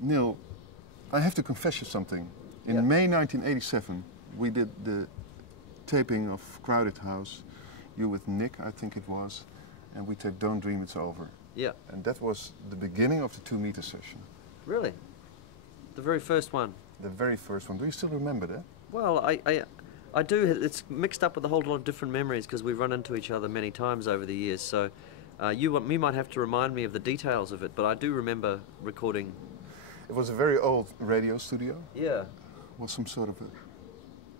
Neil, I have to confess you something. In May 1987, we did the taping of Crowded House. You with Nick, I think it was, and we took Don't Dream It's Over. Yeah. And that was the beginning of the 2 meter session. Really? The very first one? The very first one. Do you still remember that? Well, I do. It's mixed up with a whole lot of different memories because we've run into each other many times over the years. So you might have to remind me of the details of it, but I do remember recording. It was a very old radio studio. Yeah. It was some sort of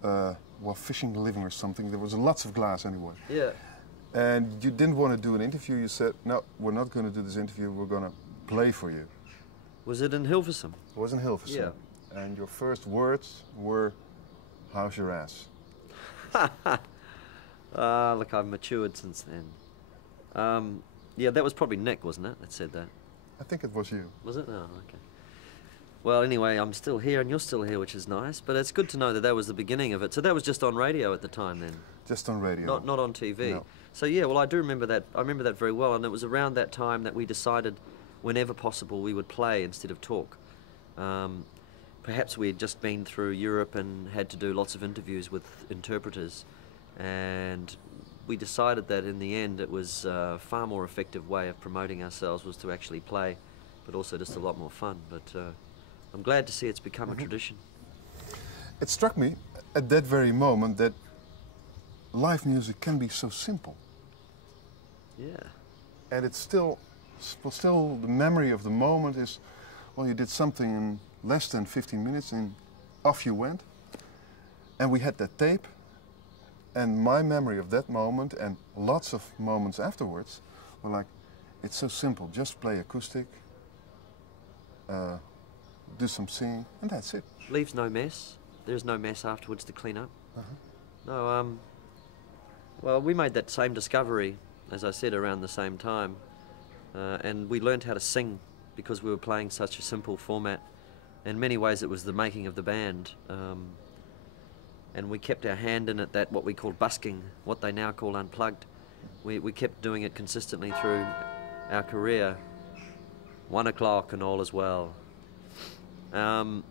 a, well, fishing living or something. There was lots of glass anyway. Yeah. And you didn't want to do an interview. You said, no, we're not going to do this interview. We're going to play for you. Was it in Hilversum? It was in Hilversum. Yeah. And your first words were, how's your ass? Look, I've matured since then. Yeah, that was probably Nick, wasn't it, that said that? I think it was you. Was it? Oh, okay. Well, anyway, I'm still here and you're still here, which is nice. But it's good to know that that was the beginning of it. So that was just on radio at the time then? Just on radio. Not on TV? No. So yeah, well, I do remember that. I remember that very well. And it was around that time that we decided, whenever possible, we would play instead of talk. Perhaps we had just been through Europe and had to do lots of interviews with interpreters. And we decided that in the end it was a far more effective way of promoting ourselves was to actually play, but also just a lot more fun. But I'm glad to see it's become a tradition. It struck me at that very moment that live music can be so simple. Yeah. And it's still the memory of the moment is, well, you did something in less than 15 minutes and off you went. And we had that tape. And my memory of that moment and lots of moments afterwards were like, it's so simple. Just play acoustic, do some singing, and that's it. Leaves no mess. There's no mess afterwards to clean up. No, well, we made that same discovery, as I said, around the same time. And we learned how to sing because we were playing such a simple format. In many ways, it was the making of the band. And we kept our hand in it, that what we called busking, what they now call unplugged. We kept doing it consistently through our career. 1 o'clock and all is well. Yeah,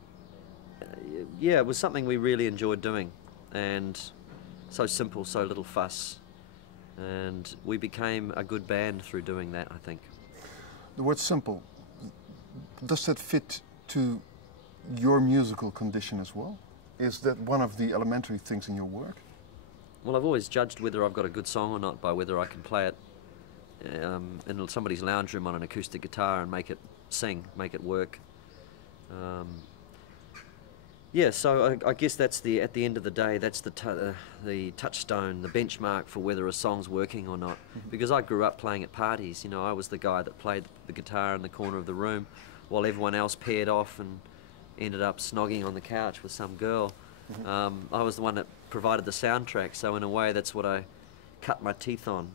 it was something we really enjoyed doing, and so simple, so little fuss. And we became a good band through doing that, I think. The word simple, does that fit to your musical condition as well? Is that one of the elementary things in your work? Well, I've always judged whether I've got a good song or not by whether I can play it in somebody's lounge room on an acoustic guitar and make it sing, make it work. Yeah, so I guess that's at the end of the day, that's the touchstone, the benchmark for whether a song's working or not. Because I grew up playing at parties. You know, I was the guy that played the guitar in the corner of the room while everyone else paired off and ended up snogging on the couch with some girl. I was the one that provided the soundtrack, so in a way that's what I cut my teeth on.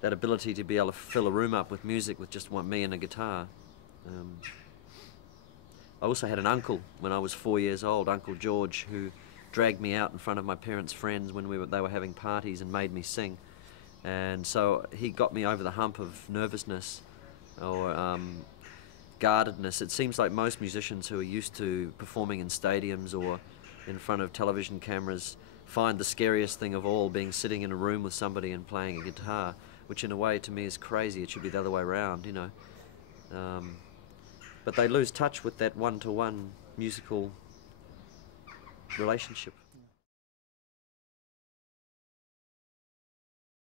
That ability to be able to fill a room up with music with just me and a guitar. I also had an uncle when I was 4 years old, Uncle George, who dragged me out in front of my parents' friends when they were having parties and made me sing. And so he got me over the hump of nervousness or guardedness. It seems like most musicians who are used to performing in stadiums or in front of television cameras find the scariest thing of all being sitting in a room with somebody and playing a guitar, which in a way to me is crazy. It should be the other way around, you know. But they lose touch with that one-to-one musical relationship.